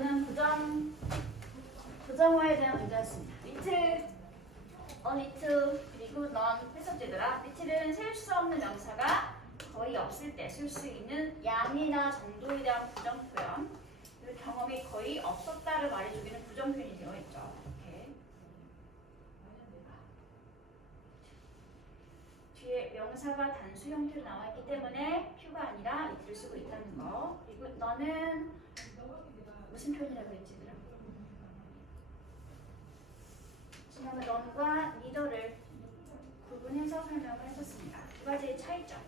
문제는 부정어에 대한 문제였습니다. 리틀, 리틀, 그리고 넌 했었지더라. 리틀은 셀 수 없는 명사가 거의 없을 때 쓸 수 있는 양이나 정도에 대한 부정 표현. 그리고 경험이 거의 없었다를 말해주기는 부정 표현이 되어 있죠. 이렇게. 뒤에 명사가 단수 형태로 나와 있기 때문에 퓨가 아니라 리틀을 쓰고 있다는 거. 그리고 너는 무슨 표현이라고 했지? 지난번 넌과 리더를 구분해서 설명을 했었습니다. 두 가지의 차이점.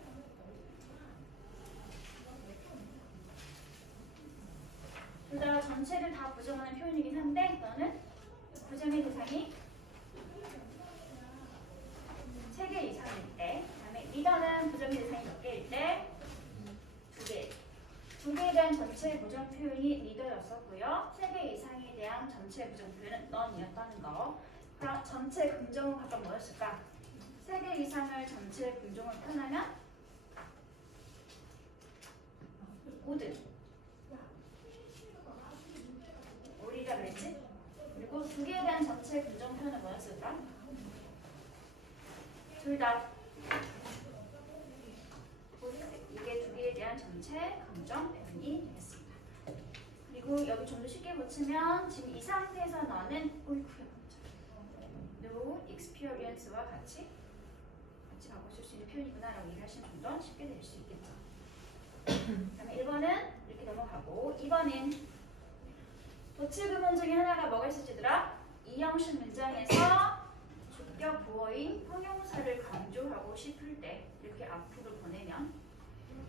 둘 다 전체를 다 부정하는 표현이긴 한데 너는 부정의 대상이 3개 이상일 때, 그 다음에 리더는 부정의 대상이 몇 개일 때? 2개. 2개에 대한 전체 부정 표현이 리더였었고요. 3개 이상에 대한 전체 부정 표현은 넌이었다는 거. 그럼 전체 긍정은 각각 뭐였을까? 3개 이상을 전체 긍정을 표현하면 모든 우리가 그랬지? 그리고 2개에 대한 전체 긍정 표현은 뭐였을까? 둘 다 이게 2개에 대한 전체 긍정 표현이 되겠습니다. 그리고 여기 좀 더 쉽게 붙이면 지금 이 상태에서 너는 no experience와 같이 바꿔줄 수 있는 표현이구나 라고 이해하시면 좀 더 쉽게 될 수 있겠죠. 그 다음에 1번은 이렇게 넘어가고 2번은 도치구문 중에 하나가 뭐가 있을지더라? 이 형식 문장에서 주격 부어인 형용사를 강조하고 싶을 때 이렇게 앞으로 보내면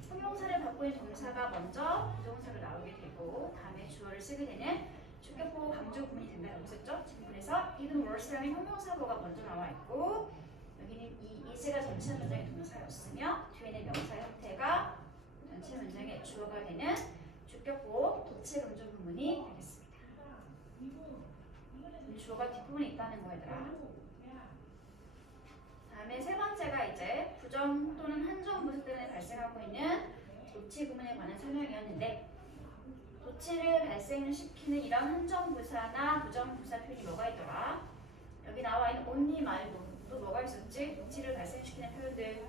형용사를 갖고 있는 동사가 먼저 부동사로 나오게 되고 다음에 주어를 쓰게 되는 주격보호 강조 구문이 된다고 했었죠? 지금 그래서 even worse라는 형용사보가 먼저 나와 있고 여기는 이 is가 전체 문장의 동사였으며 뒤에는 명사 형태가 전체 문장의 주어가 되는 주격보호 도체 강조 구문이 되겠습니다. 주어가 뒷부분에 있다는 거 얘들아. 다음에 세 번째가 이제 부정 또는 한정 부사 때문에 발생하고 있는 도치 구문에 관한 설명이었는데 도치를 발생시키는 이런 한정부사나 부정부사 표현이 뭐가 있더라? 여기 나와 있는 only 말고 또 뭐가 있었지? 도치를 발생시키는 표현들.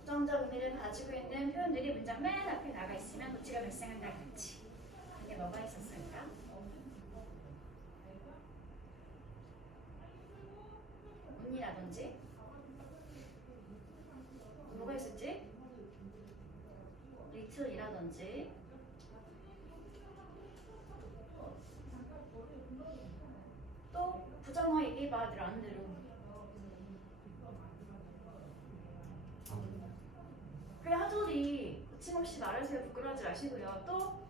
부정적 의미를 가지고 있는 표현들이 문장 맨 앞에 나가 있으면 도치가 발생한다 그랬지. 이게 뭐가 있었을까? only라든지 뭐가 있었지? 리틀이라든지 또 부정어 얘기해봐 들어는 대로 그래 하절이 거침없이 말하세요. 부끄러워하지 마시고요. 또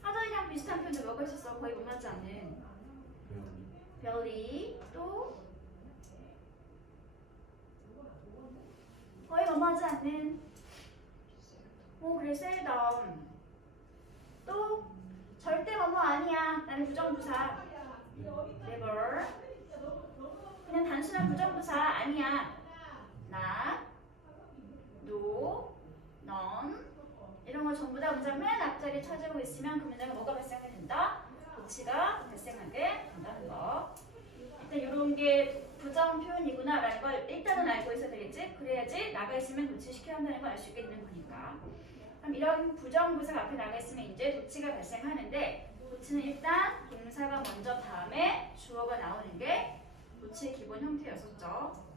하절이랑 비슷한 표현도 뭐가 있었어? 거의 못 맞지 않는 별이 또 거의 못 맞지 않는 그래 셀덤 또 절대 뭐뭐 아니야 라는 부정부사 never 그냥 단순한 부정부사 아니야 not no none 이런 거 전부 다 문장 맨 앞자리에 차지하고 있으면 그 문장에 뭐가 발생하게 된다? 도치가 발생하게 된다는 거. 일단 이런 게 부정 표현이구나 라는 걸 일단은 알고 있어야 되겠지? 그래야지 나가 있으면 도치시켜야 한다는 걸 알 수 있게 되는 거니까. 그럼 이런 부정부사가 앞에 나가 있으면 이제 도치가 발생하는데 도치는 일단 동사가 먼저 다음에 주어가 나오는 게 도치의 기본 형태였었죠.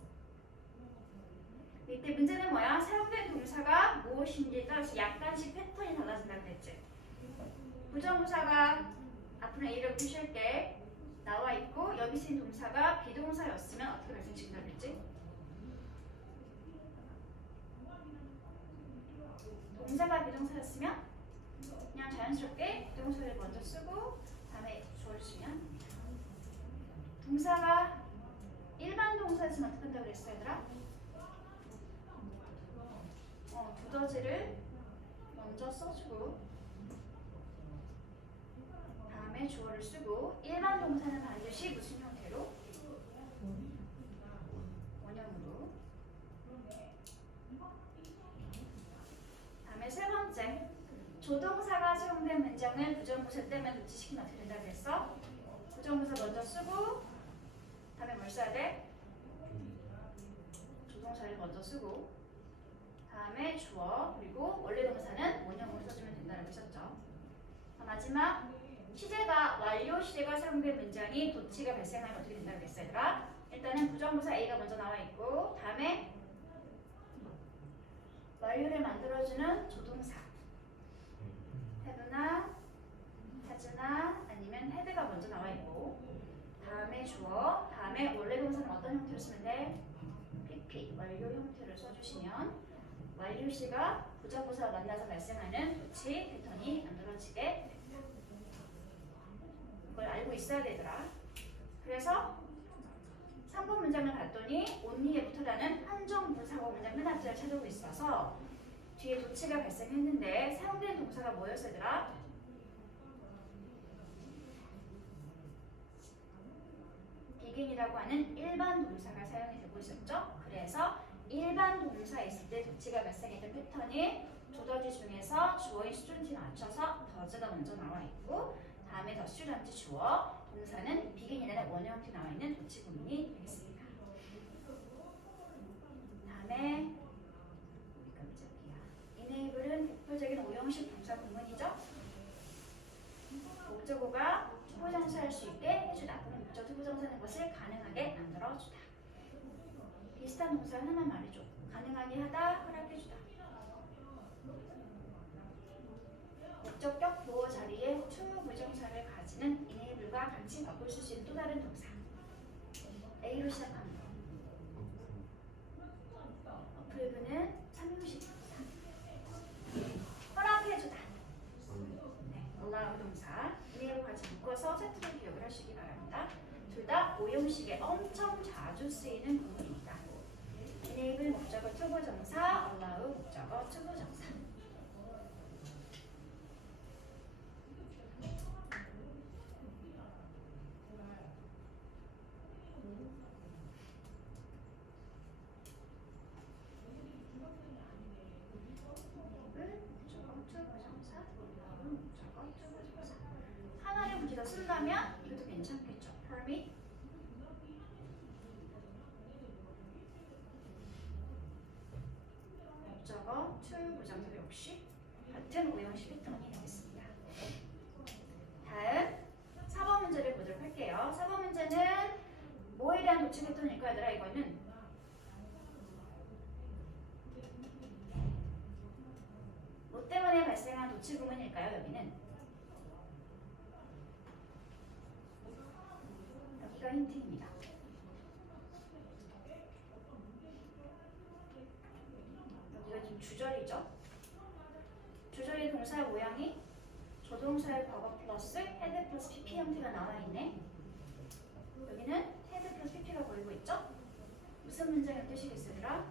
이때 문제는 뭐야? 사용된 동사가 무엇인지에 따라서 약간씩 패턴이 달라진다고 그랬지. 부정부사가 앞으로 A를 표시할 때 나와 있고 여기 쓰인 동사가 비동사였으면 어떻게 발생시킨다고 그랬지? 동사가 비동사였으면 그냥 자연스럽게 비동사를 먼저 쓰고 다음에 주어를 쓰면 동사가 일반 동사였으면 어떻게 한다고 그랬어 얘들아? 두더지를 먼저 써주고 다음에 주어를 쓰고 일반 동사는 반드시 무슨 형태로? 원형으로. 다음에 세 번째 조동사가 사용된 문장은 부정부사 때문에 도치시키면 어떻게 된다고 했어? 부정부사 먼저 쓰고 다음에 뭘 써야 돼? 조동사를 먼저 쓰고 다음에 주어 그리고 원래 동사는 원형으로 써주면 된다고 했었죠. 마지막 시제가 완료 시제가 사용된 문장이 도치가 발생하면 어떻게 된다고 했어요? 얘들아? 일단은 부정부사 A가 먼저 나와 있고 다음에 완료를 만들어주는 조동사 have나 has나 아니면 had가 먼저 나와 있고 다음에 주어 다음에 원래 동사는 어떤 형태로 쓰면 돼? PP 완료 형태를 써주시면 완료 시가 부정부사와 만나서 발생하는 도치 패턴이 만들어지게 됩니다. 이걸 알고 있어야 되더라. 그래서 3번 문장을 봤더니 only에 붙어라는 한정 부사고 문장 맨 앞자를 찾아오고 있어서 뒤에 도치가 발생했는데 사용된 동사가 뭐였어더라? 비긴이라고 하는 일반 동사가 사용이 되고 있었죠. 그래서 일반 동사에 있을 때 도치가 발생했던 패턴이 두 가지 중에서 주어인 수준티 맞춰서 더즈가 먼저 나와 있고 다음에 더 스튜던트 주어 동사는 비긴이라는 원형 형태 나와 있는 도치 구문이 되겠습니다. 다음에 enable은 대표적인 오형식 동사 구문이죠. 목적어가 투부정사할 수 있게 해주다. 그럼 목적 투부정사하는 것을 가능하게 만들어주다. 비슷한 동사 하나만 말해줘. 가능하게 하다, 허락해주다. 목적격 보호 자리에 투부정사를 가지는 enable과 같이 바꿀 수 있는 또 다른 동사. A로 시작합니다. approve는 3형식 동사. 허락해주다. 네, allow 동사. enable 같이 묶어서 세트로 기억을 하시기 바랍니다. 둘 다 오형식에 엄청 자주 쓰이는 구문입니다. enable 목적어 투부정사, allow 목적어 투부정사. 하나를 붙여서 쓴다면 이것도 괜찮겠죠. permit 목적어 to 부정사 역시 같은 오형식 패턴이 되겠습니다. 다음 4번 문제를 보도록 할게요. 4번 문제는 뭐에 대한 도치 패턴일까 얘들아? 이거는 뭐 때문에 발생한 도치 구문일까요? 여기는 여기가 힌트입니다. 여기가 지금 주절이죠. 주절의 동사 모양이 조동사의 과거 플러스 헤드 플러스 PP 형태가 나와 있네. 여기는 헤드 플러스 PP가 보이고 있죠? 무슨 문장의 뜻이겠습니까?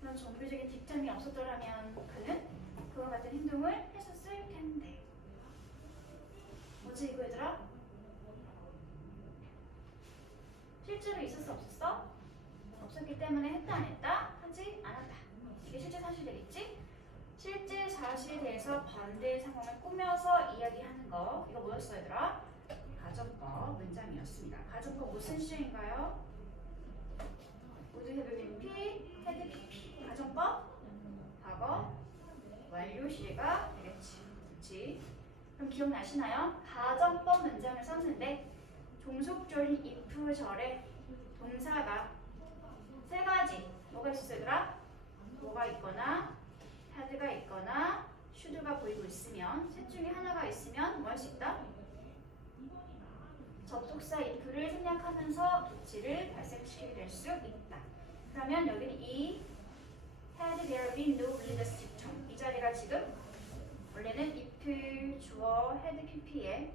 그런 정규적인 딕tam이 없었더라면 그는 그와 같은 행동을 했었을 텐데. 뭐지 이거 얘들아? 실제로 있었어 없었어? 없었기 때문에 했다 안 했다? 하지 않았다. 이게 실제 사실이겠지? 실제 사실에 대해서 반대의 상황을 꾸며서 이야기하는 거. 이거 뭐였어 얘들아? 가정법 문장이었습니다. 가정법 무슨 시제인가요? would have been P, had PP. 가정법 과거 완료 시제가 되겠지. 그렇지? 그럼 기억나시나요? 가정법 문장을 썼는데 종속절인 if절에 동사가 세 가지 뭐가 있었어요 얘들아? 뭐가 있거나 had가 있거나 should가 보이고 있으면 셋 중에 하나가 있으면 뭐 할 수 있다? 접속사 if를 생략하면서 도치를 발생시키게 될 수 있다. 그러면 여기는 이 had there been no religious dictum 이 자리가 지금 원래는 if 주어 had pp에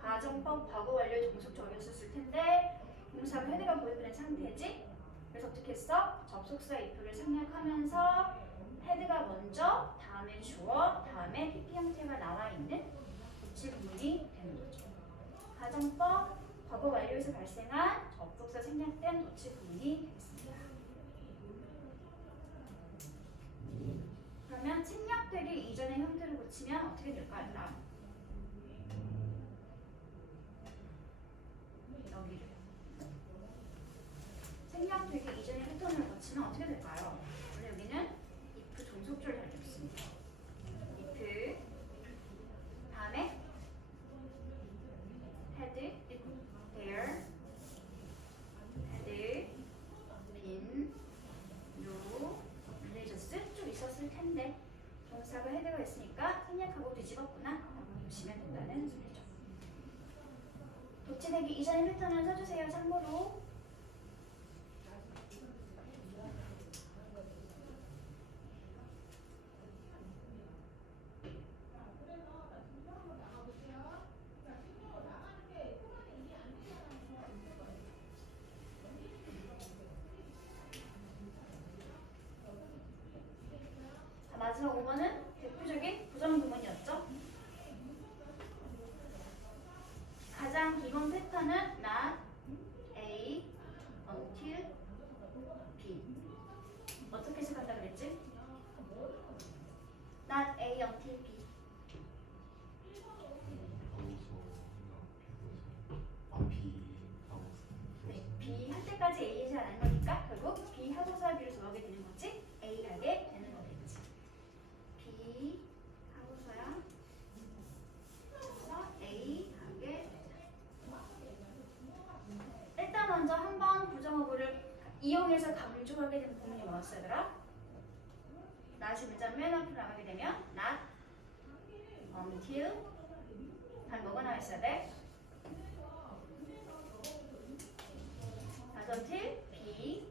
가정법 과거 완료 종속절이었을 텐데 동사가 헤드가 보이고 있는 상태지. 그래서 어떻게 했어? 접속사 if를 생략하면서 헤드가 먼저 다음에 주어 다음에 pp 형태가 나와 있는 도치 구문이 되는 거죠. 가정법 과거 완료에서 발생한 접속사 생략된 도치 부분이 되겠습니다. 그러면 생략되기 이전의 형태를 고치면 어떻게 될까요? 여기를 생략되기 이전의 패턴을 고치면 어떻게 될까요? 원래 여기는 if 종속조를 달렸습니다. if 다음에 had, there, had been, knew, religious 쭉 있었을 텐데 동사가 헤드가 있으니까 생략하고 뒤집었구나 라고 보시면 된다는 소리죠. 도치되기 이전의 패턴을 써주세요. 참고로 마지막 5번은 대표적인 부정 구문이었죠. 가장 기본 패턴은 not A until B. 어떻게 시작한다 그랬지? not A until B. 네, B 할 때까지 A이지 않은 거니까 결국 B 하고서 B를 들어가게 되는 거지. A 가게 되는 거겠지. B 하고서야 그래서 A 하게 일단 먼저 한번 부정어구를 이용해서 강조하게 된 부분이 뭐였더라? not이 문자 맨 앞으로 나가게 되면 not until 단 뭐가 나와 있어야 돼? not until B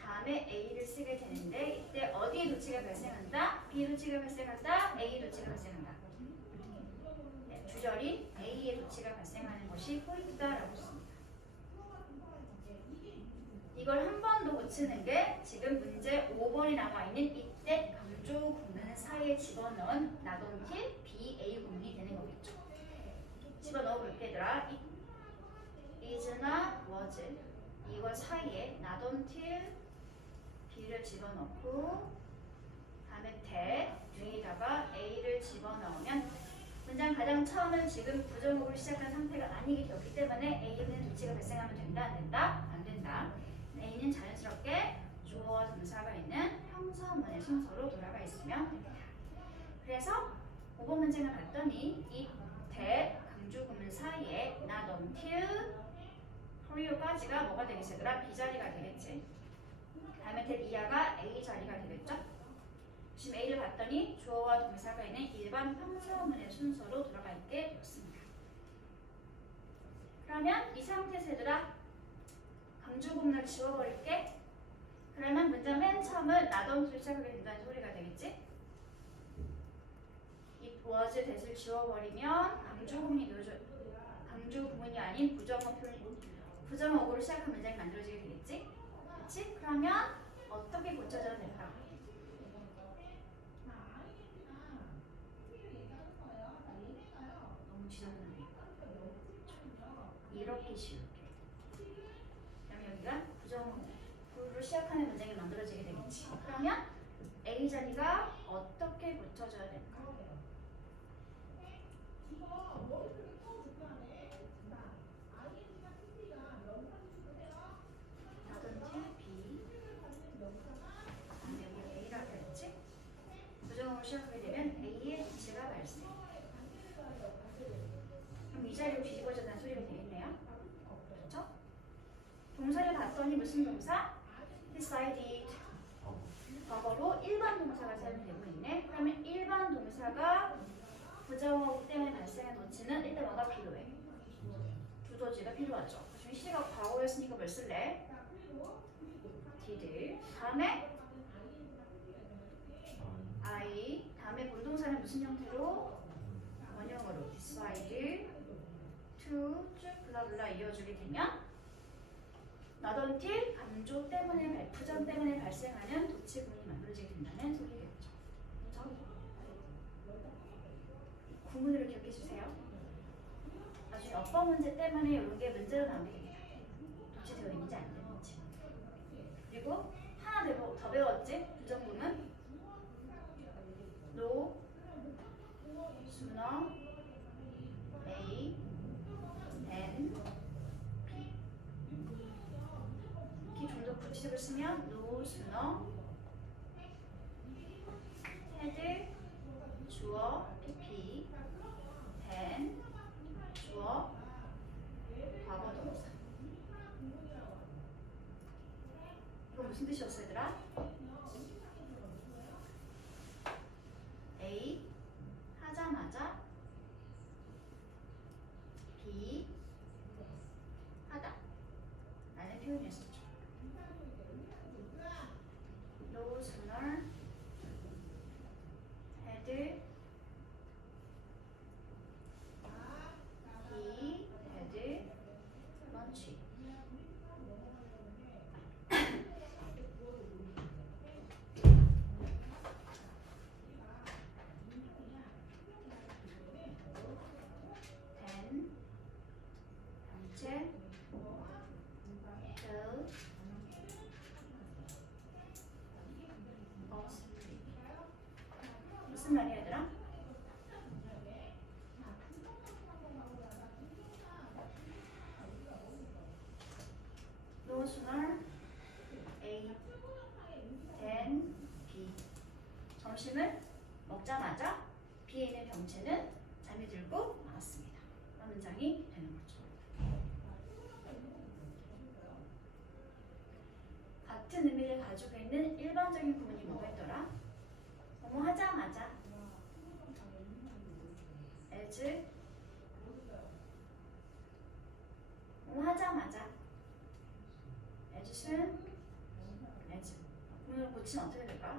다음에 A를 쓰게 되는데 이때 어디에 도치가 발생한다? B 도치가 발생한다? A 도치가 발생한다. 네, 주절인 A의 도치가 발생하는 것이 포인트다라고 했습니다. 이걸 한 번 더 고치는 게 지금 문제 5번에 나와 있는 이때 강조 구문 사이에 집어넣은 not until B, A 구문이 되는 거겠죠. 집어넣어 볼게 얘들아. is나 was 이거 사이에 not until B를 집어넣고 다음에 that 뒤에다가 A를 집어넣으면 문장 가장 처음은 지금 부정어구를 시작한 상태가 아니게 되었기 때문에 A는 도치가 발생하면 된다? 안 된다? 안 된다. A는 자연스럽게 주어와 동사가 있는 형사문의 순서로 돌아가 있으면 됩니다. 그래서 5번 문제를 봤더니 이 that 강조 구문 사이에 not until hurry까지가 뭐가 되겠어요? B 자리가 되겠지. 다음에 that 이하가 A 자리가 되겠죠? 지금 A를 봤더니 주어와 동사가 있는 일반 형사문의 순서로 돌아가 있게 되었습니다. 그러면 이 상태에서 얘들아 강조 구문을 지워버릴게. 그러면 문장 맨 처음은 not until 시작하게 된다는 소리가 되겠지? 이 was that을 지워버리면 강조 구문이 아닌 부정어구로 시작한 문장이 만들어지게 되겠지? 그렇지? 그러면 어떻게 고쳐져야 될까? 너무 지저분하네. 이렇게 쉬울게. 그러면 여기가 부정어구로 시작하는 문장이 만들어지게 되겠지. 그러면 A 자리가 어떻게 고쳐져야 될까? 부정어구로 시작하게 되면 A의 도치가 발생. 그럼 이 자리로 뒤집어진다는 소리가 되겠네요. 그렇죠? 동사를 봤더니 무슨 동사? decided. 과거로 일반 동사가 사용되고 있네. 그러면 일반 동사가 부정어구 때문에 발생한 도치는 일단 뭐가 필요해? 두더지가 필요하죠. 지금 시가 과거였으니까 뭘 쓸래? did. 다음에 I. 다음에 본동사는 무슨 형태로? 원형으로 decide to 쭉 블라블라 이어주게 되면 not until 강조 때문에 부정 때문에 발생하는 도치 구문이 만들어지게 된다는 소리겠죠. 그렇죠? 구문으로 기억해 주세요. 아주 어법 문제 때문에 이런 게 문제로 나오게 됩니다. 도치되어 있는지 안 되는지. 그리고 하나 더 배웠지? 부정문은 no, sooner, A, than, B. 이렇게 좀 더 구체적으로 쓰면 no, sooner, had, 주어, PP, than, 주어, 과거 동사. 이거 무슨 뜻이었어 얘들아? A 하자마자 B 하다 라는 표현이었었죠. No sooner had he had lunch. then 전체 fell asleep. 무슨 말이야 얘들아? No sooner A than B. 점심을 먹자마자 B에 있는 병채는 잠이 들고 말았습니다. 그런 문장이 되는 거죠. 같은 의미를 가지고 있는 일반적인 구문이 뭐가 있더라? 뭐뭐 하자마자 as 뭐뭐 하자마자 as은 as 구문을 고치면 어떻게 될까?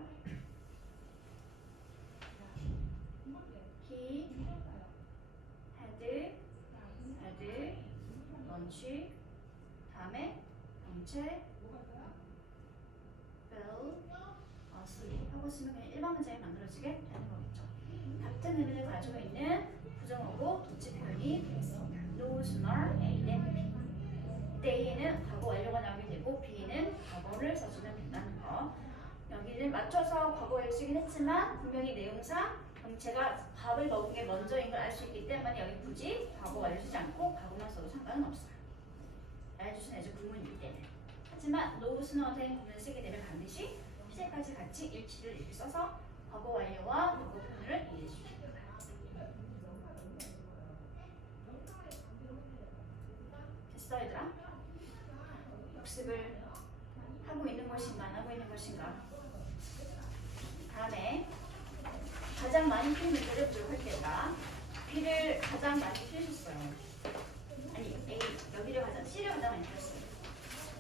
He had lunch 다음에 병채 fell asleep 하고 있으면 그냥 일반 문장이 만들어지게 되는 거겠죠. 같은 의미를 가지고 있는 부정어고 도치 표현이 되겠습니다. No sooner A than B. 이때 A에는 과거 완료가 나오게 되고 B에는 과거를 써주면 된다는 거. 여기는 맞춰서 과거 완료 쓰긴 했지만 분명히 내용상 제가 밥을 먹은 게 먼저인 걸 알 수 있기 때문에 여기 굳이 과거 완료 쓰지 않고 과거만 써도 상관은 없어요. 알려주신 아주 구문이기 때문에. 하지만 no sooner than 구문을 쓰게 되면 반드시 시제까지 같이 일치를 이렇게 써서 과거 완료와 과거 표현을 이해해 주시기 바랍니다. 됐어 얘들아? 복습을 하고 있는 것인가 안 하고 있는 것인가. 다음에 가장 많이 풀린 문제를 보도록 할게요. B를 가장 많이 풀으셨어요. 아니 A 여기를 가장 C를 가장 많이 풀었어요.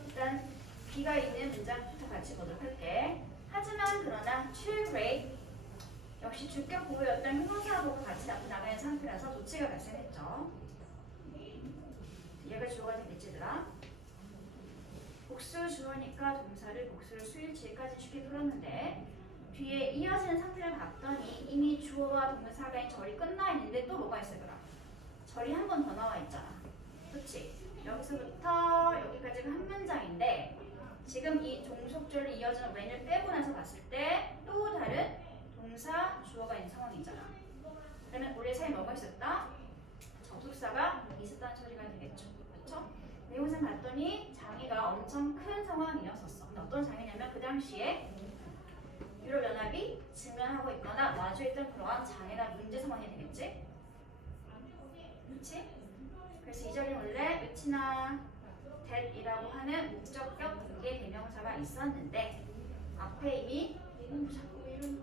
일단 B가 있는 문장부터 같이 보도록 할게. 하지만 그러나 출그레이 역시 주격 보호였던 형용사하고 같이 나가는 상태라서 도치가 발생했죠. 얘가 주어가 되겠지 얘들아. 복수 주어니까 동사를 복수를 수일치까지 쉽게 풀었는데 뒤에 이어지는 상태를 봤더니 이미 주어와 동사가 절이 끝나 있는데 또 뭐가 있어더라? 절이 한 번 더 나와 있잖아. 그렇지? 여기서부터 여기까지가 한 문장인데 지금 이 종속절이 이어지는 when을 빼고 나서 봤을 때 또 다른 동사 주어가 있는 상황이잖아. 그러면 우리 사이에 뭐가 있었다? 접속사가 있었다는 처리가 되겠죠. 그렇죠? 내용상 봤더니 장애가 엄청 큰 상황이었었어. 근데 어떤 장애냐면 그 당시에 유럽연합이 직면하고 있거나 마주했던 그러한 장애나 문제 상황이 되겠지? 그렇지? 그래서 이 자리에 원래 which나 that이라고 하는 목적격 관계 대명사가 있었는데 앞에 이미 자꾸 이런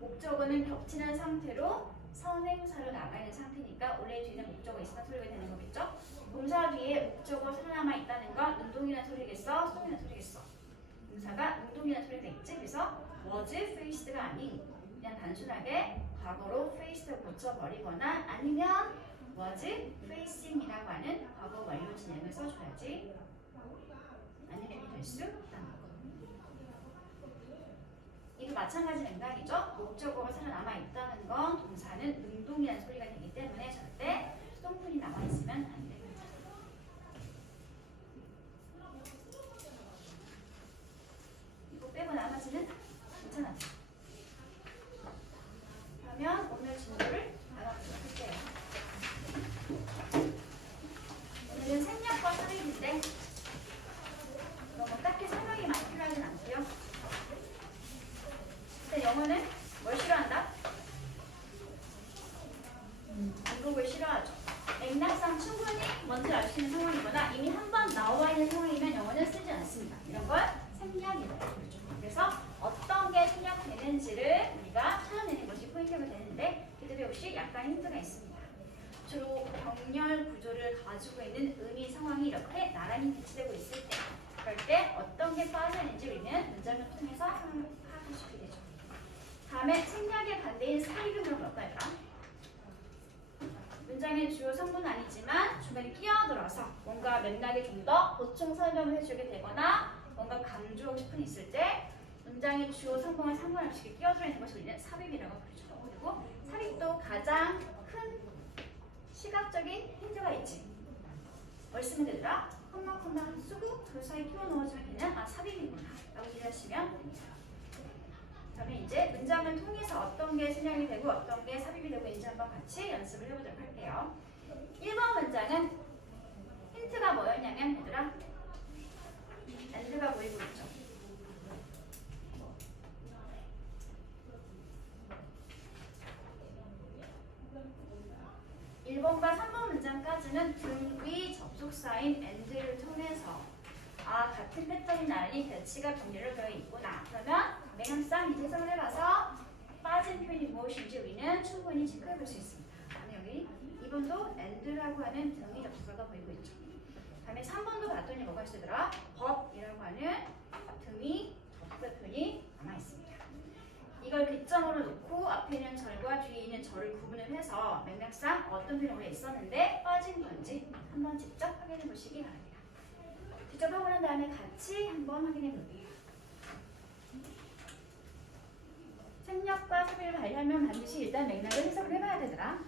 목적어는 겹치는 상태로 선행사로 나가 있는 상태니까 원래 뒤에는 목적어 있으면 소리가 되는 거겠죠? 동사 뒤에 목적어 살아남아 있다는 건 운동이라는 소리겠어? 소리라는 소리겠어? 동사가 운동이라는 소리가 있지? 그래서 was faced가 아닌 그냥 단순하게 과거로 faced 고쳐버리거나 아니면 was facing이라고 하는 과거 완료 진행을 써줘야지 아니 표현이 될 수 있다는 거. 이도 마찬가지 맥락이죠. 목적어가 살아남아 있다는 건 동사는 능동이라는 소리가 되기 때문에 절대 성분이 남아있으면 안 됩니다. 이거 빼고 나머지는 괜찮았죠? 그러면 오늘 진도를 나가보도록 할게요. 오늘은 생략과 삽입인데 너무 딱히 설명이 많이 필요하진 않고요. 근데 영어는 뭘 싫어한다? 반복을 싫어하죠. 맥락상 충분히 뭔지 알 수 있는 상황이거나 이미 한 번 나와 있는 상황이면 영어는 쓰지 않습니다. 이런 걸 생략이라고 부르죠. 그래서 어떤 게 생략되는지를 우리가 찾아내는 것이 포인트가 되는데 그들의 역시 약간 힌트가 있습니다. 주로 병렬 구조를 가지고 있는 의미 상황이 이렇게 나란히 배치되고 있을 때 그럴 때 어떤 게 빠져 있는지 우리는 문장을 통해서 파악하시게 되죠. 다음에 생략의 반대인 삽입은 그럼 어떨까? 문장의 주요 성분은 아니지만 중간에 끼어들어서 뭔가 맥락에 좀 더 보충 설명을 해주게 되거나 뭔가 강조하고 싶은 있을 때 문장의 주요 성분과 상관없이 끼어들어 있는 것을 우리는 삽입이라고 부르죠. 그리고 삽입도 가장 큰 시각적인 힌트가 있지. 뭘 쓰면 되더라? 컴마 쓰고 그 사이 끼워 넣어주면 걔는 삽입이구나 라고 이해하시면 됩니다. 그러면 이제 문장을 통해서 어떤 게 생략이 되고 어떤 게 삽입이 되고 있는지 한번 같이 연습을 해보도록 할게요. 1번 문장은 힌트가 뭐였냐면 얘들아 and가 보이고 있죠. (1번과) (3번) 문장까지는 등위 접속사인 and를 통해서 같은 패턴이 나란히 배치가 병렬로 되어 있구나. 그러면 맥락상 이제 해석을 해봐서 빠진 표현이 무엇인지 우리는 충분히 체크해 볼 수 있습니다. 다음에 여기 2번도 and라고 하는 등위 접속사가 보이고 있죠. 다음에 3번도 봤더니 뭐가 있더라? but이라고 하는 등위 접속사 표현이 남아있습니다. 이걸 기점으로 놓고 앞에 있는 절과 뒤에 있는 절을 구분을 해서 맥락상 어떤 표현이 오래 있었는데 빠진 건지 한번 직접 확인해 보시기 바랍니다. 직접 하고 난 다음에 같이 한번 확인해 볼게요. 생략과 삽입을 발휘하면 반드시 일단 맥락을 해석을 해봐야 되더라.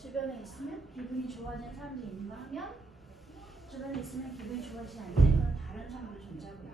주변에 있으면 기분이 좋아지는 사람들이 있는가 하면 주변에 있으면 기분이 좋아지지 않는 그런 다른 사람들이 존재하고 있죠.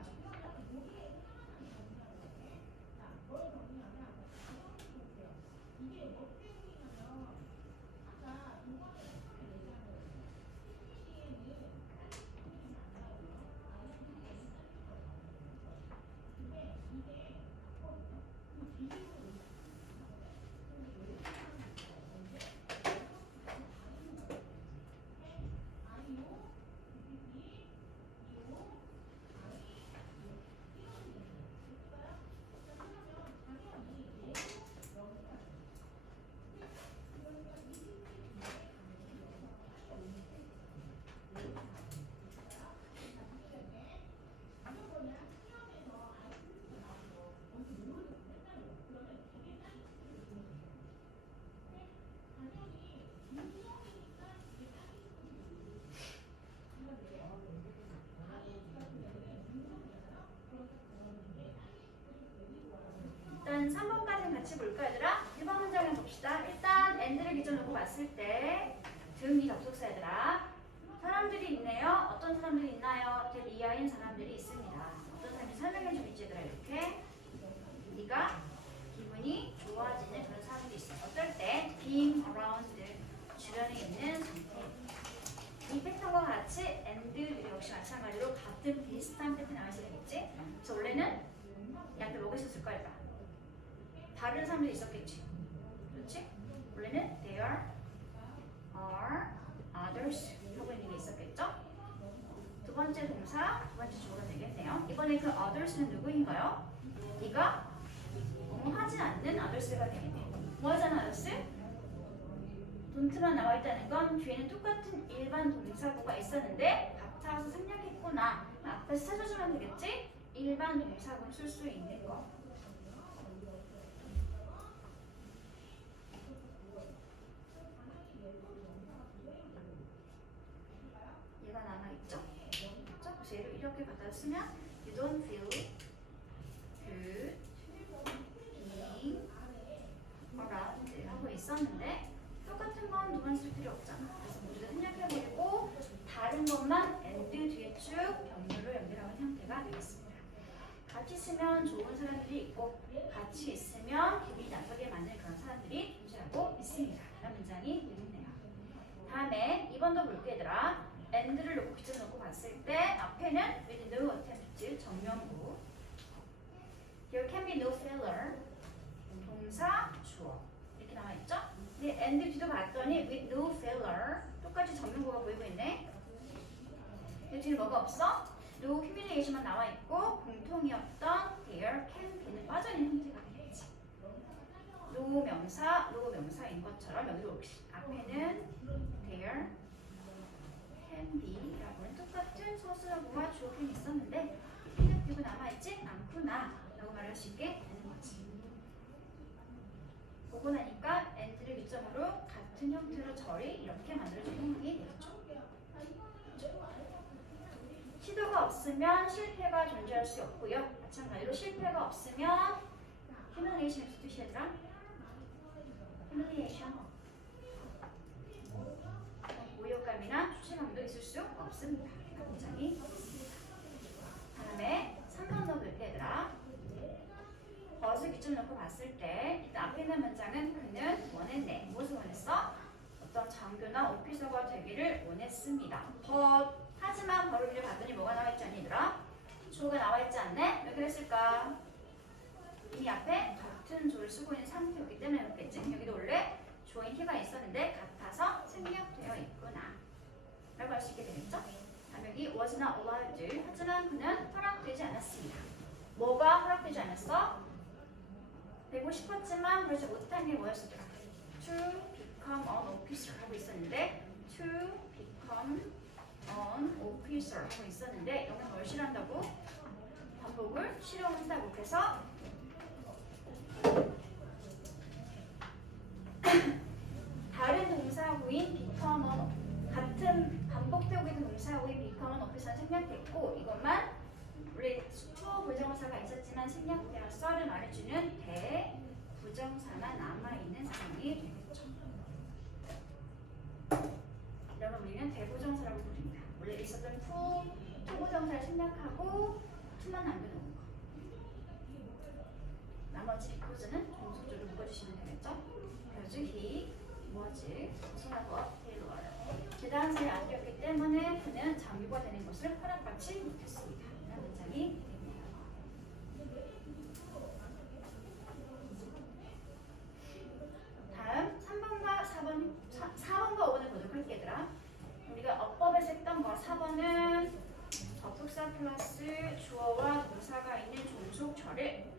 일단 3번까지는 같이 볼까 얘들아? 1번 문장을 봅시다. 일단 and를 기준 놓고 봤을 때 등이 접속사 얘들아. 사람들이 있네요. 어떤 사람들이 있나요? 될 이하인 사람들이 있습니다. 어떤 사람이 설명해 주겠지 얘들아 이렇게. 네가 기분이 좋아지는 그런 사람 주변에 있는 상태. 이 패턴과 같이 and 역시 마찬가지로 같은 비슷한 패턴 나와 있어야 되겠지? 그래서 원래는 얘한테 뭐가 있었을 거야? 다른 사람들이 있었겠지. 그렇지? 원래는 there are others 하고 있는 게 있었겠죠? 두 번째 동사, 두 번째 주어가 되겠네요. 이번에 그 others는 누구인가요? 네가 하지 않는 others가 되겠네요. 뭐 하잖아, others? don't만 나와 있다는 건 뒤에는 똑같은 일반 동사구가 있었는데 같아서 생략했구나. 앞에서 찾아주면 되겠지? 일반 동사구 쓸 수 있는 거. 얘가 남아있죠? 그렇죠? 그래서 얘를 이렇게 받아 쓰면 You don't feel good being around 하고 있었는데 똑같은 건 두 번 쓸 필요 없잖아. 그래서 모두 다 생략해버리고 다른 것만 and 뒤에 쭉 병렬로 연결하는 형태가 되겠습니다. 같이 있으면 좋은 사람들이 있고 같이 있으면 기분이 나쁘게 만드는 그런 사람들이 존재하고 있습니다. 이런 문장이 되겠네요. 다음에 2번도 볼게 얘들아. and를 놓고 기점 놓고 봤을 때 앞에는 with no attempt 정면구 There can be no failure 동사 주어 이렇게 나와있죠? 근데 and 뒤도 봤더니 with no failure 똑같이 정면구가 보이고 있네. 근데 뒤에 뭐가 없어? no humiliation만 나와있고 공통이었던 there can be는 빠져있는 형태가 되겠지. no 명사인 것처럼 여기 앞에는 there can be라고는 똑같은 서술어구와 주어편이 있었는데 필력 뒤고 남아있지 않구나 라고 말할 수 있게 되는 거지. 보고 나니까 and를 기점으로 같은 형태로 절이 이렇게 만들어진 형식이 되겠죠. 시도가 없으면 실패가 존재할 수 없고요. 마찬가지로 실패가 없으면 humiliation 무슨 뜻이더라? humiliation 모욕감이나 수치감도 있을 수 없습니다. 문장이 있습니다. 다음에 3번 더 볼게 얘들아. 벗을 기준 놓고 봤을 때 일단 앞에 있는 문장은 그는 원했네. 무엇을 원했어? 어떤 장교나 오피서가 되기를 원했습니다. 하지만 바로 위를 봤더니 뭐가 나와있지 않니 얘들아? 주어가 나와있지 않네? 왜 그랬을까? 이미 앞에 같은 조를 쓰고 있는 상태였기 때문에 그렇겠지. 여기도 원래 주어인 he가 있었는데 같아서 생략되어 있구나 라고 할 수 있게 되겠죠? 여기 was not allowed 하지만 그는 허락되지 않았습니다. 뭐가 허락되지 않았어? 되고 싶었지만 그러지 못한 게 뭐였을까? To become an officer 하고 있었는데 to become an officer 하고 있었는데 여기는 뭘 싫어한다고? 반복을 싫어한다고 해서 다른 동사구인 become 같은 반복되고 있는 동사구인 become an officer는 생략됐고 이것만 원래 투어 부정사가 있었지만 생략되었어를 말해주는 대부정사만 남아있는 상황이 되겠죠. 이런 우리는 대부정사라고 부릅니다. 원래 있었던 투부정사를 생략하고 투만 남겨놓은 거. 나머지 because는 종속조로 묶어주시면 되겠죠. 그래서 he was 소나고 테일러 재단사에 아들이었기 때문에 그는 장교가 되는 것을 허락받지 못했습니다. 이런 문장이 되겠네요. 다음 3번과 4번과 5번을 보도록 할게 얘들아. 우리가 어법에서 했던 거 4번은 접속사 플러스 주어와 동사가 있는 종속절을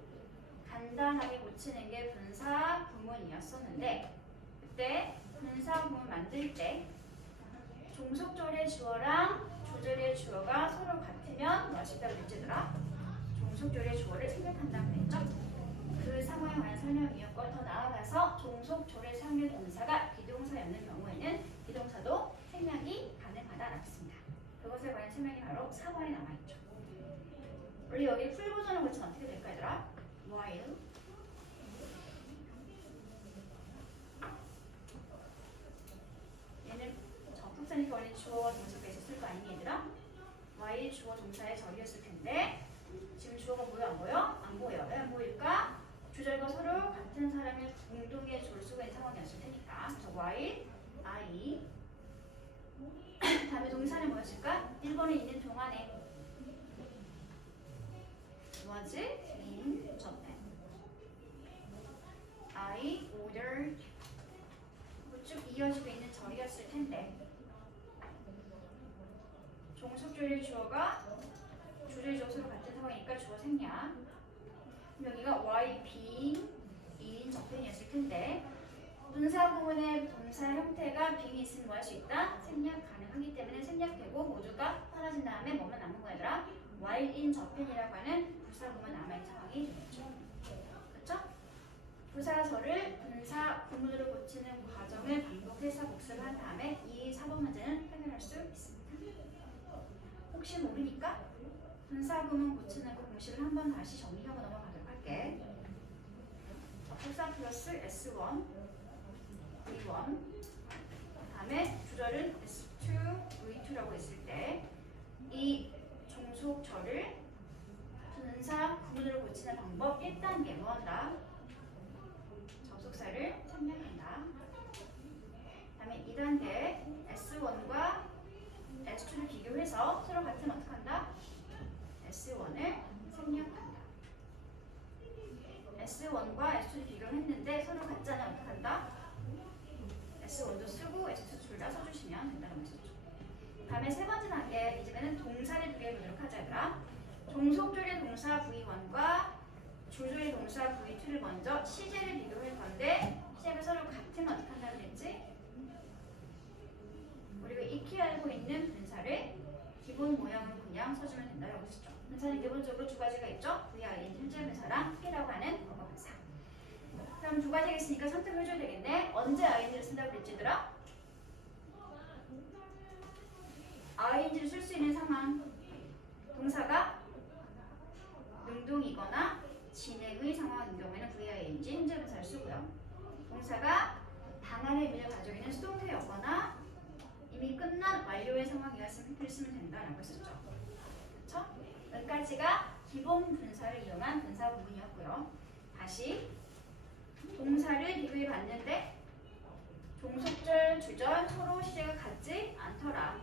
간단하게 고치는 게 분사 구문이었었는데 그때 분사 구문 만들 때 종속절의 주어랑 조절의 주어가 서로 같으면 무엇이 있다고 그랬지더라? 종속절의 주어를 생략한다고 그랬죠? 그 상황에 관한 설명이었고 더 나아가서 종속절의 상류 동사가 비동사였는 경우에는 비동사도 생략이 가능하다라고 했습니다. 그것에 관한 설명이 바로 4번에 남아있죠. 원래 여기 풀 버전을 고치면 어떻게 될까 얘들아? while 얘는 접속사니까 원래 주어와 동사가 있었을 거 아니니 얘들아? while 주어 동사의 절이었을 텐데 지금 주어가 보여 안 보여? 안 보여. 왜 안 보일까? 주절과 서로 같은 사람이 공동의 조를 쓰고 있는 상황이었을 테니까. 그래서 while I was in Japan. I ordered. 쭉 이어지고 있는 절이었을 텐데 종속조리 주어가 주조리 주어 서로 같은 상황이니까 주어 생략. 여기가 while being in Japan이었을 텐데 분사 구문의 동사 형태가 being 있으면 뭐 할 수 있다? 생략 가능하기 때문에 생략되고 모두가 사라진 다음에 뭐만 남은 거야 얘들아? while in Japan이라고 하는 부사 구문 남아있는 상황이 되겠죠. 그렇죠? 부사서를 분사 구문으로 고치는 과정을 반복해서 복습한 다음에 이 4번 문제는 해결할 수 있습니다. 혹시 모르니까 분사 구문 고치는 그 공식을 한번 다시 정리하고 넘어가도록 할게. 접속사 플러스 S1, V1 다음에 주절은 S2, V2라고 했을 때 이 종속절을 분사 구문으로 고치는 방법 1단계 뭐 한다? 접속사를 생략한다. 다음에 2단계 S1과 S2를 비교해서 서로 같으면 어떻게 한다? S1을 생략한다. S1과 S2를 비교했는데 서로 같잖아. 어떻게 한다? S1도 쓰고 S2 둘 다 써주시면 된다는 거죠. 다음에 세 번째 단계 이제는 동사를 비교해보도록 하자 얘들아. 종속조리 동사 V1과 조조의 동사 V2를 먼저 시제를 비교할 건데 시제가 서로 같으면 어떻게 한다고 했지? 우리가 익히 알고 있는 분사를 기본 모양으로 그냥 써주면 된다고 했었죠. 분사는 기본적으로 두 가지가 있죠. VIN 현재 분사랑 T라고 하는 과거 분사. 그럼 두 가지가 있으니까 선택을 해줘야 되겠네. 언제 ING를 쓴다고 그랬지더라? ING를 쓸 수 있는 상황. 동사가 능동이거나 진행의 상황인 경우에는 VING 현재 분사를 쓰고요. 동사가 방안의 의미를 가지고 있는 수동태였거나 이미 끝난 완료의 상황이었으면 T를 쓰면 된다라고 했었죠. 그렇죠? 여기까지가 기본 분사를 이용한 분사 부분이었고요. 다시 동사를 비교해 봤는데 종속절, 주절 서로 시제가 같지 않더라.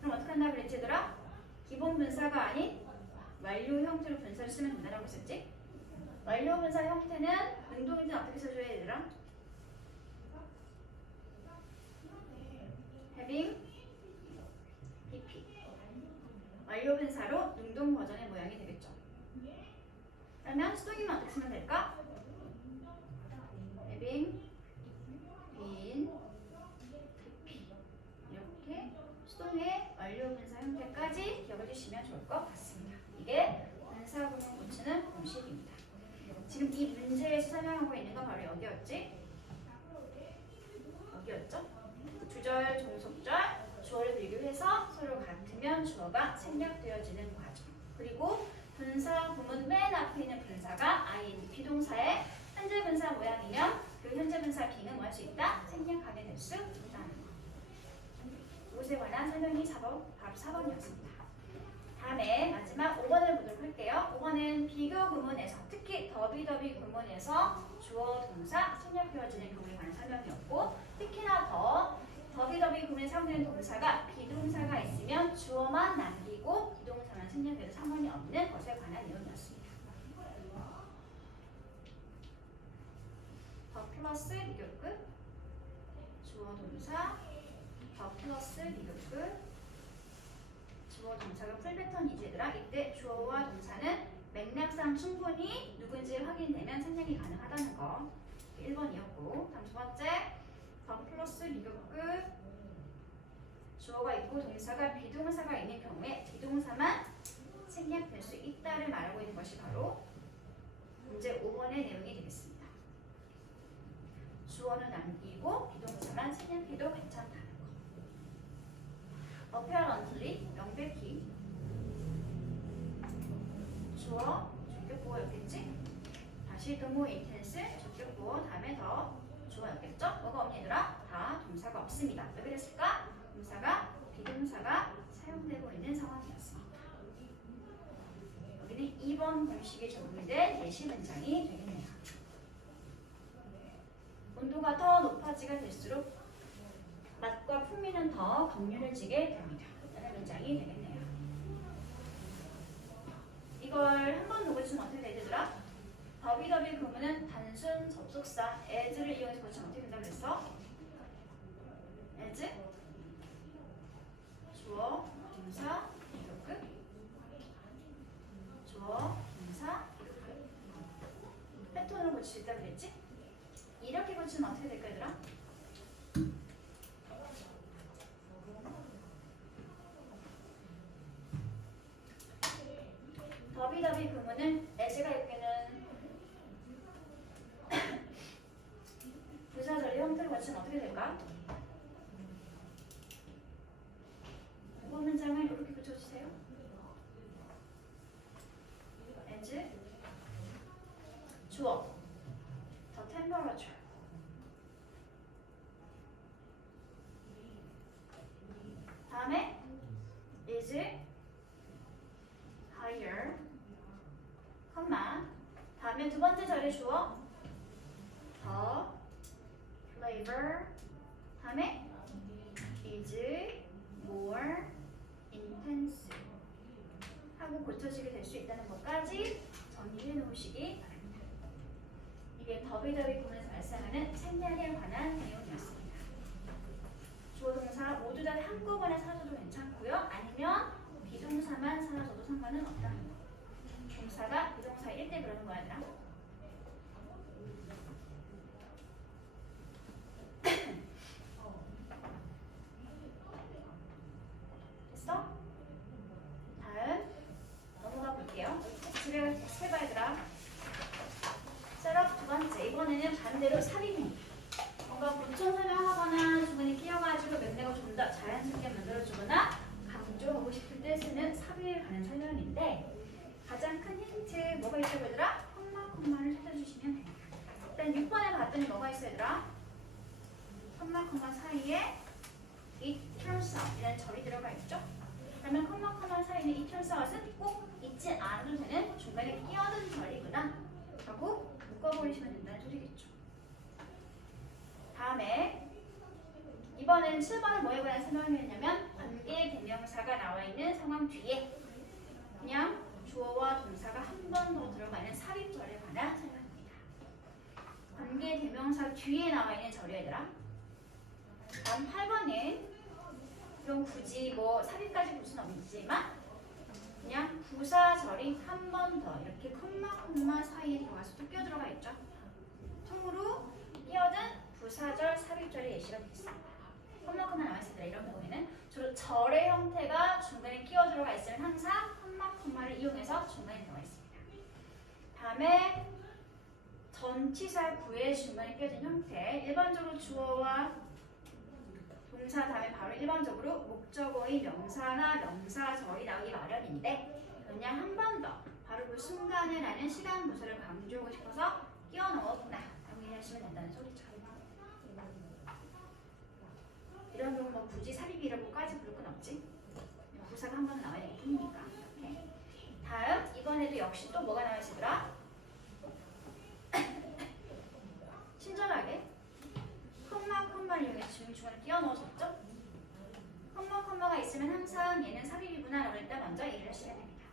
그럼 어떻게 한다고 그랬지 얘들아? 기본 분사가 아닌 완료 형태로 분사를 쓰면 된다라고 했었지? 완료 분사 형태는 능동이든 어떻게 써줘야 얘들아? having pp 완료 분사로 능동 버전의 모양이 되겠죠. 그러면 수동이면 어떻게 쓰면 될까? having been pp 이렇게 수동의 완료 분사 형태까지 기억해 주시면 좋을 것 같습니다. 이게 분사 구문 고치는 공식입니다. 지금 이 문제에서 설명하고 있는 건 바로 여기였지? 여기였죠? 주절, 종속절, 주어를 비교해서 서로 같으면 주어가 생략되어지는 과정. 그리고 분사 구문 맨 앞에 있는 분사가 ING 비동사의 현재 분사 모양이면 그 현재 분사 B는 뭐 할 수 있다? 생략하게 될 수 있다는 거. 이것에 관한 설명이 바로 4번이었습니다. 다음에 마지막 5번을 보도록 할게요. 5번은 비교 구문에서 특히 더비 구문에서 주어 동사 생략되어지는 경우에 관한 설명이었고 특히나 더비 구문에 사용되는 동사가 비동사가 있으면 주어만 남기고 비동사만 생략해도 상관이 없는 것에 관한 내용이었습니다. 더 플러스 비교급 주어 동사 더 플러스 비교급 주어 동사가 풀 패턴이지 얘들아. 이때 주어와 동사는 맥락상 충분히 누군지 확인되면 생략이 가능하다는 거. 1번이었고 다음 두 번째 더 플러스 비교급 주어가 있고 동사가 비동사가 있는 경우에 비동사만 생략될 수 있다를 말하고 있는 것이 바로 문제 5번의 내용이 되겠습니다. 주어는 남기고 비동사만 생략해도 괜찮다는 거. apparently 명백히 주어 주격보어였겠지? 다시 the more intense 주격보어 다음에 더 주어였겠죠? 뭐가 없니 얘들아? 다 동사가 없습니다. 왜 그랬을까? 동사가 비동사가 사용되고 있는 상황이었습니다. 여기는 2번 공식이 적용이 된 예시 문장이 되겠네요. 온도가 더 높아지게 될수록 맛과 풍미는 더 강렬해지게 됩니다. 라는 문장이 되겠네요. 이걸 한 번 더 고치면 어떻게 되더라? 더비더비 그러면은 단순 접속사 as를 이용해서 고치면 어떻게 된다고 그랬어? as 주어, 동사, 비동끝 주어, 동사, 비동끝 패턴으로 고칠 수 있다고 그랬지? 이렇게 고치면 어떻게 될까 얘들아? 더비더비 그러면은 as가 여기는 부사절의 형태로 고치면 어떻게 될까? 이번 문장을 이렇게 고쳐주세요. as 주어 the temperature 다음에 is higher 컴마 다음에 두 번째 절의 주어 the flavor 다음에 is more intense 하고 고쳐지게 될 수 있다는 것까지 정리해 놓으시기 바랍니다. 이게 더비더비 구문에서 발생하는 생략에 관한 내용이었습니다. 주어 동사 모두 다 한꺼번에 사라져도 괜찮고요. 아니면 비동사만 사라져도 상관은 없다는 거. 동사가 비동사일 때 그러는 거야, 얘들아. 됐어? 다음 넘어가 볼게요. 집에 해봐 얘들아. 셋업 두 번째. 이번에는 반대로 삽입입니다. 뭔가 보충 설명하거나 주문이 끼어가지고 맥락을 좀 더 자연스럽게 만들어주거나 강조하고 싶을 때 쓰는 삽입에 관한 설명인데 가장 큰 힌트 뭐가 있다고 얘들아? 콤마를 찾아주시면 됩니다. 일단 6번에 봤더니 뭐가 있어 얘들아? 콤마 사이에 it turns out 이라는 절이 들어가 있죠? 그러면 콤마 사이에 it turns out은 꼭 잊지 않아도 되는 중간에 끼어든 절이구나 하고 묶어버리시면 된다는 소리겠죠. 다음에 이번엔 7번은 뭐에 관한 설명이었냐면 관계 대명사가 나와 있는 상황 뒤에 그냥 주어와 동사가 한 번 더 들어가 있는 삽입절에 관한 설명입니다. 관계 대명사 뒤에 나와 있는 절이 얘들아. 다음 8번은 이건 굳이 뭐 삽입까지 볼 수는 없지만 그냥 부사절이 한 번 더 이렇게 콤마 사이에 들어가서 또 끼어 들어가 있죠. 통으로 끼어든 부사절 삽입절의 예시가 되겠습니다. 콤마 나와 있을 때 이런 경우에는 주로 절의 형태가 중간에 끼어 들어가 있으면 항상 콤마를 이용해서 중간에 들어가 있습니다. 다음에 전치사 구의 중간에 끼어진 형태 일반적으로 주어와 동사 다음에 바로 일반적으로 목적어의 명사나 명사절이 나오기 마련인데 그냥 한 번 더 바로 그 순간에 나는 시간 무서를 강조하고 싶어서 끼워 넣었구나 라고 이해하시면 된다는 소리죠. 이런 경우 뭐 굳이 삽입이라고까지 부를 건 없지. 부사가 한 번 나와야 되기 뿐이니까. 이렇게. 다음 이번에도 역시 또 뭐가 나와 있으더라? 친절하게 콤마를 이용해서 중간에 끼워 넣어줬죠? 콤마가 있으면 항상 얘는 삽입이구나 라고 일단 먼저 이해를 하셔야 됩니다.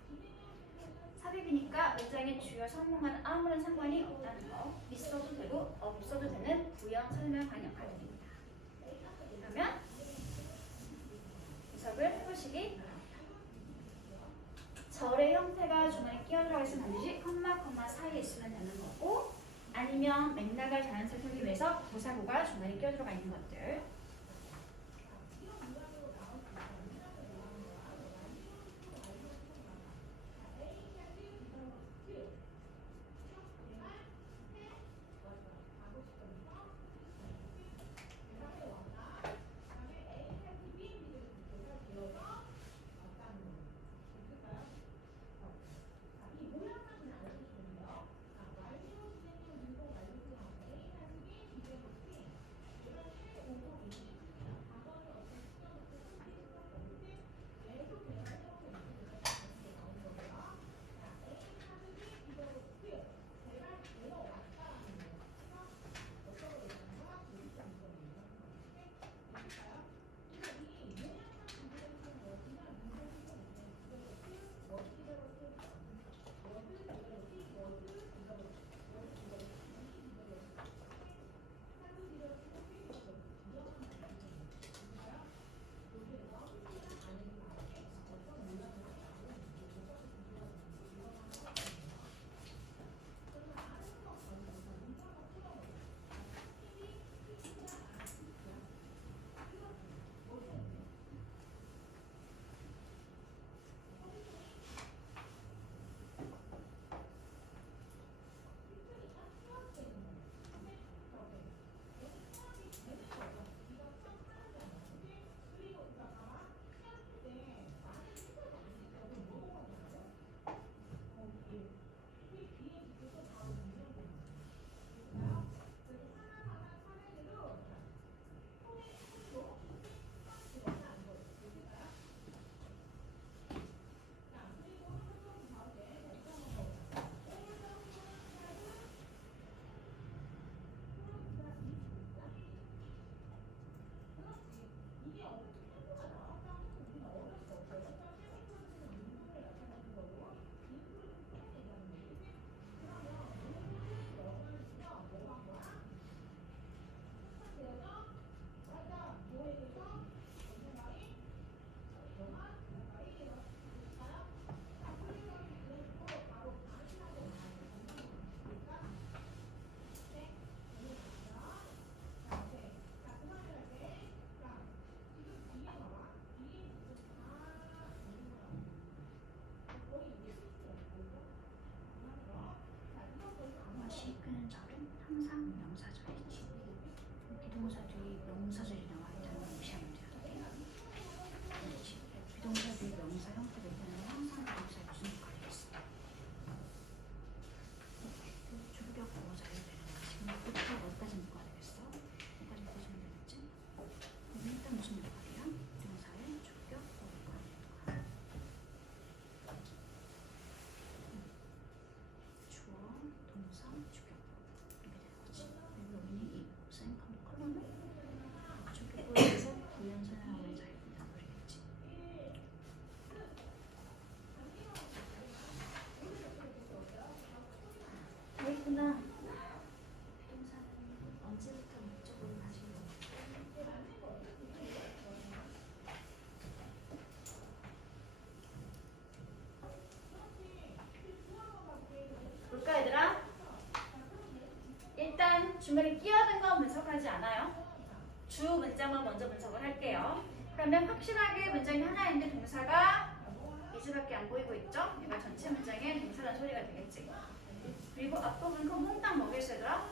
삽입이니까 문장의 주요 성분과는 아무런 상관이 없다는 거. 있어도 되고 없어도 되는 부연 설명한 역할들입니다. 그러면 해석을 해보시기 바랍니다. 절의 형태가 중간에 끼어 들어가 있으면 반드시 콤마 사이에 있으면 되는 거고 아니면 맥락을 자연스럽게 하기 위해서 부사구가 중간에 끼어 들어가 있는 것들 중간에 끼어든 건 분석하지 않아요. 주 문장만 먼저 분석을 할게요. 그러면 확실하게 문장이 하나 있는데 동사가 이즈밖에 안 보이고 있죠? 얘가 전체 문장의 동사란 소리가 되겠지. 그리고 앞부분 그 몽땅 뭐겠어더라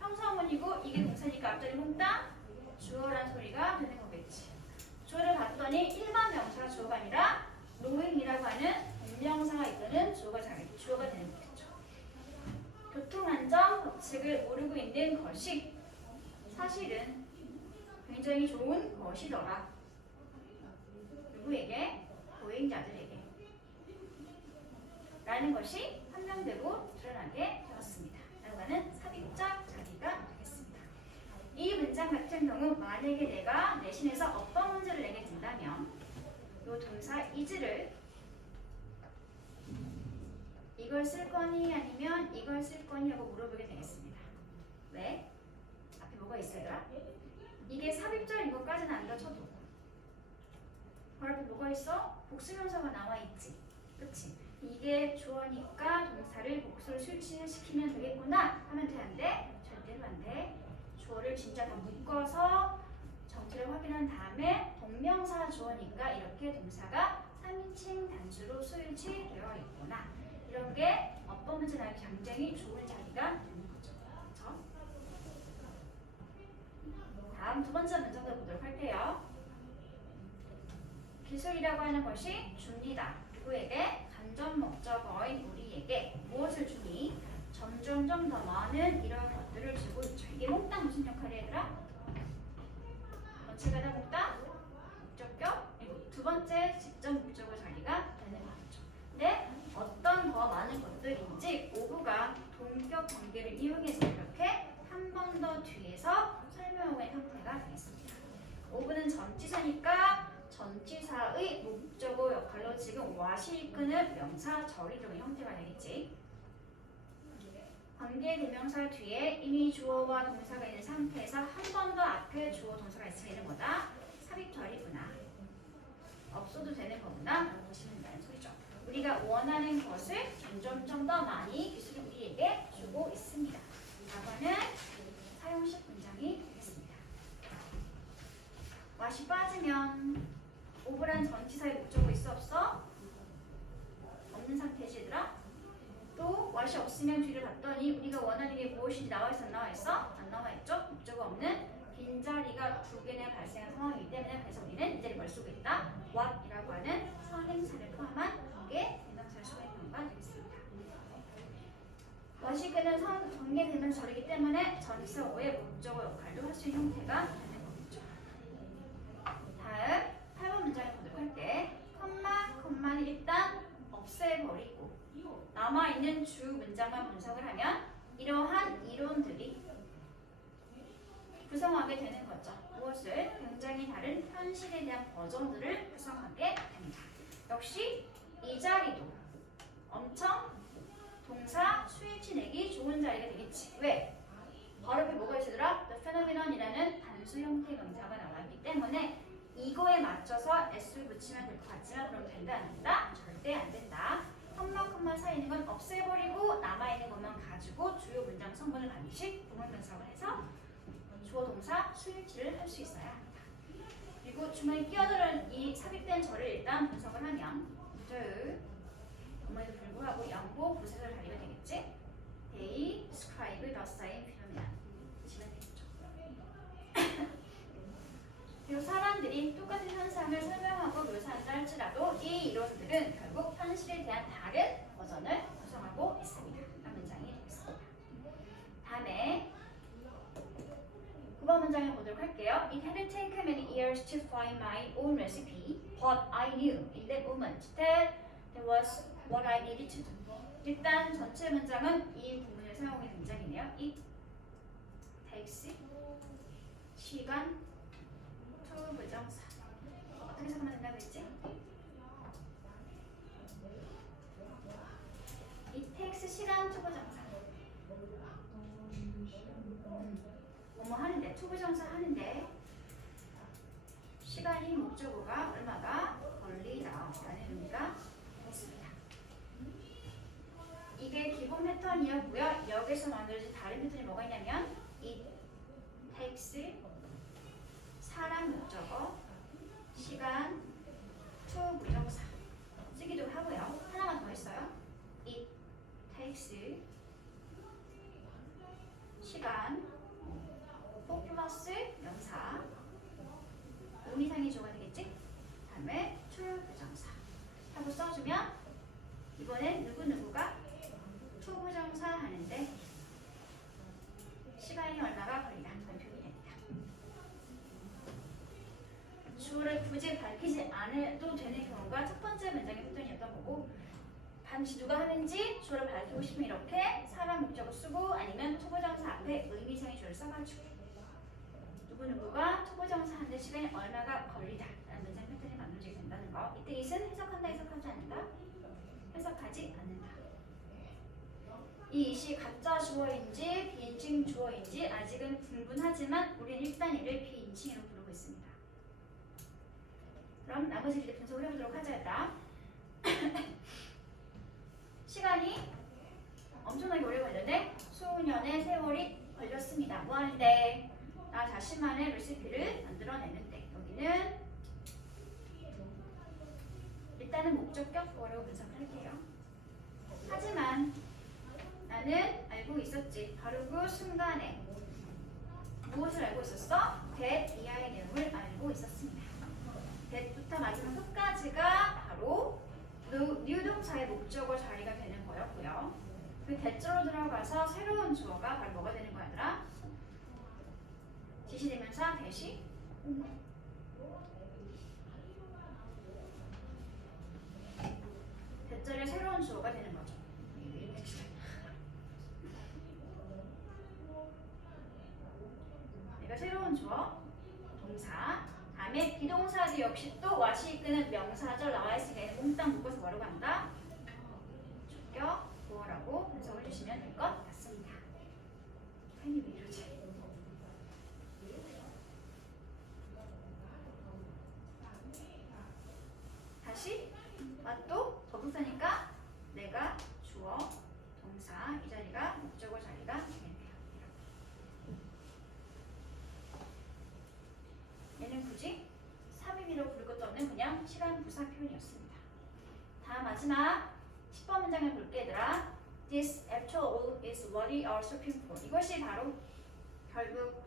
형사문이고 이게 동사니까 앞자리 몽땅 주어란 소리가 되는 거겠지. 주어를 봤더니 일반 명사가 주어가 아니라 노잉이라고 하는 동명사가 이끄는 주어가 되는 거겠죠. 교통안전 법칙을 모르고 있는 것이 사실은 굉장히 좋은 것이더라. 누구에게? 보행자들에게. 라는 것이 판명되고 드러나게 되었습니다. 라고 하는 삽입적 자기가 되겠습니다. 이 문장 같은 경우 만약에 내가 내신에서 어떤 문제를 내게 된다면 이 동사 is를 이걸 쓸 거니 아니면 이걸 쓸 거니 하고 물어보게 되겠습니다. 왜? 앞에 뭐가 있어요? 이게 삽입절 이거까지는 안다 쳐도 바로 앞에 뭐가 있어? 복수명사가 나와 있지. 그치? 이게 주어니까 동사를 복수를 수치시키면 되겠구나 하면 되는데 절대로 안 돼. 주어를 진짜 다 묶어서 정체를 확인한 다음에 동명사 주어니까 이렇게 동사가 3인칭 단수로 수일치되어 있구나. 이런 게 어떤 문제 나기 굉장히 좋은 자리가 되는 거죠. 그렇죠? 다음 두 번째 문장도 보도록 할게요. 기술이라고 하는 것이 줍니다. 누구에게? 간접 목적어인 우리에게 무엇을 주니? 점점점 더 많은 이런 것들을 주고 있죠. 이게 몽땅 무슨 역할이 얘들아? 전체가 다 몽땅? 목적격? 그리고 두 번째 직접 목적어 자리가 되는 거죠. 근데 어떤 더 많은 것들인지 오브가 동격 관계를 이용해서 이렇게 한 번 더 뒤에서 설명의 형태가 되겠습니다. 오브는 전치사니까 전치사의 목적어 역할로 지금 what이 이끄는 명사 절이 들어간 형태가 되겠지. 관계대명사 뒤에 이미 주어와 동사가 있는 상태에서 한 번 더 앞에 주어 동사가 있으면 뭐다? 삽입절이구나. 없어도 되는 거구나 라고 보시면 된다는 소리죠. 우리가 원하는 것을 점점 더 많이 기술이 우리에게 주고 있습니다. 과거는 사용식 문장이 되겠습니다. what이 빠지면 오브란 전치사의 목적어 있어 없어? 없는 상태지 얘들아? 또 what이 없으면 뒤를 봤더니 우리가 원하는 게 무엇인지 나와 있어 안 나와 있어? 안 나와 있죠? 목적어 없는 빈자리가 두 개나 발생한 상황이기 때문에 그래서 우리는 이 자리에 뭘 쓰고 있다? what이라고 하는 선행사를 포함한 두 개 대명사를 쓰고 있는 건 되겠습니다. what이 끄는 관계대명사이기 때문에 전치사 5의 목적어 역할도 할 수 있는 형태가 되는 거죠. 다음 8번 문장을 보도록 할게. 콤마는 일단 없애버리고 남아있는 주 문장만 분석을 하면 이러한 이론들이 구성하게 되는 거죠. 무엇을? 굉장히 다른 현실에 대한 버전들을 구성하게 됩니다. 역시 이 자리도 엄청 동사 수일치 내기 좋은 자리가 되겠지. 왜? 바로 앞에 뭐가 있으더라? The phenomenon이라는 단수 형태의 명사가 나왔기 때문에 이거에 맞춰서 s를 붙이면 될 것 같지만 그럼 된다 안 된다? 절대 안 된다. 콤마 사이에 있는 건 없애버리고 남아있는 것만 가지고 주요 문장 성분을 반드시 구분 분석을 해서 주어 동사 수일치를 할 수 있어야 합니다. 그리고 중간에 끼어들은 이 삽입된 절을 일단 분석을 하면 엄마에도 불구하고 양보 부세절 자리가 되겠지? They describe the same phenomenon. 보시면 되겠죠. 그리고 사람들이 똑같은 현상을 설명하고 묘사한다 할지라도 이 이론들은 결국 현실에 대한 다른 버전을 구성하고 있습니다. 라는 문장이 되겠습니다. 다음에 9번 문장을 보도록 할게요. It had taken many years to find my own recipe, but I knew in that moment that that was what I needed to do. 일단 전체 문장은 이 부분을 사용하는 문장이네요. It takes 시간 to 부정사. 어떻게 생각하면 된다고 했지? It takes 시간 to 부정사. 뭐뭐 하는데, 투부정사 하는데 시간이 목적어가 얼마가 걸리다 라는 의미가 있습니다. 이게 이게 기본 패턴이었고요. 여기서 만들어진 다른 패턴이 뭐가 있냐면 it takes 사람 목적어 시간 to 부정사 쓰기도 하고요. 하나만 더 있어요. it takes 시간 to 플러스 명사 의미상의 주어가 되겠지? 다음에 to 부정사 하고 써주면 이번엔 누구누구가 to 부정사 하는데 시간이 얼마가 걸리나 그런 표현이 됩니다. 주어를 굳이 밝히지 않아도 되는 경우가 첫 번째 문장의 패턴이었던 거고 반드시 누가 하는지 주어를 밝히고 싶으면 이렇게 사람 목적어 쓰고 아니면 투부정사 앞에 의미상의 주어를 써가지고 누구누구가 투부정사 하는데 시간이 얼마가 걸리다 라는 문장 패턴이 만들어지게 된다는 거. 이때 it은 해석한다 해석하지 않는다? 해석하지 않는다. 이 it이 가짜 주어인지 비인칭 주어인지 아직은 불분하지만 우리는 일단 이를 비인칭으로 부르고 있습니다. 그럼 나머지를 분석을 해보도록 하자. 시간이 엄청나게 오래 걸렸네. 수년의 세월이 걸렸습니다. 뭐 하는데? 나 자신만의 레시피를 만들어내는데 여기는 일단은 목적격 어려워 분석을 할게요. 하지만 나는 알고 있었지. 바로 그 순간에 무엇을 알고 있었어? that 이하의 내용을 알고 있었습니다. that부터 마지막 끝까지가 바로 유동사의 목적어 자리가 되는 거였고요. 그 that으로 들어가서 새로운 주어가 바로 뭐가 되는 거야, 얘들아? 지시대명사 대시 that절의 새로운 주어가 되는 거죠. 얘가 새로운 주어, 동사, 다음에 비동사도 역시 또 와시 이끄는 명사절 나와 있으니까 몽땅 묶어서 뭐라고 한다? 주격, 보어라고 분석을 해주시면 될 것 같습니다. 펜이 왜 이러지? 다시 맛도 접속사니까 내가 주어, 동사 이 자리가 목적어 자리가 되겠네요. 얘는 굳이 삽입이라고 부를 것도 없는 그냥 시간 부사 표현이었습니다. 다음 마지막 10번 문장을 볼게 얘들아. This after all is what we are shopping for. 이것이 바로 결국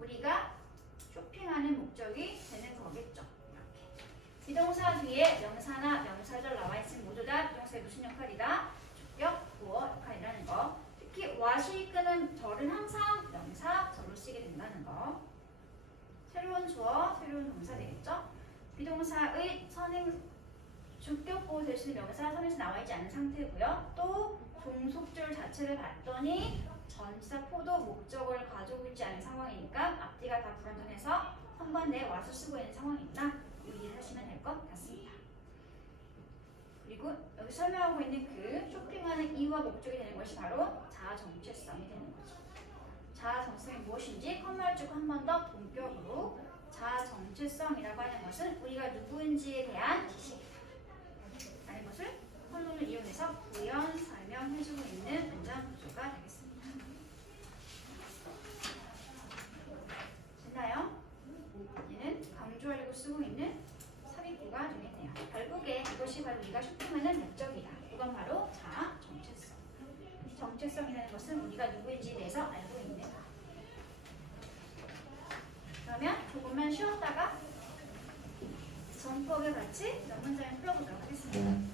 우리가 쇼핑하는 목적이 되는 거겠죠. 이렇게 비동사 뒤에 명사나 명사절 나와 있으면 모두 다 비동사의 무슨 역할이다? 주격, 보어 역할이라는 거. 특히 what이 이끄는 절은 항상 명사절로 쓰게 된다는 거. 새로운 주어, 새로운 동사 되겠죠? 비동사의 선행 주격 보호 대신 명사 선에서 나와 있지 않은 상태고요. 또 종속절 자체를 봤더니 전치사 포도 목적어를 가지고 있지 않은 상황이니까 앞뒤가 다 불완전해서 선반대에 와서 쓰고 있는 상황이구나. 이해를 하시면 될 것 같습니다. 그리고 여기 설명하고 있는 그 쇼핑하는 이유와 목적이 되는 것이 바로 자아 정체성이 되는 거죠. 자아 정체성이 무엇인지 컴마를 주고 한 번 더 본격으로 자아 정체성이라고 하는 것은 우리가 누구인지에 대한 지식이다. 라는 것을 컬럼을 이용해서 구현 설명해주고 있는 문장 구조가 되겠습니다. 됐나요? 얘는 강조하려고 쓰고 있는 삽입구가 되겠네요. 결국에 이것이 바로 우리가 쇼핑하는 목적이다. 이건 바로 자아 정체성. 이 정체성이라는 것은 우리가 누구인지에 대해서 알고 있는 것. 그러면 조금만 쉬었다가 전법을 같이 몇 문장을 풀어보도록 하겠습니다.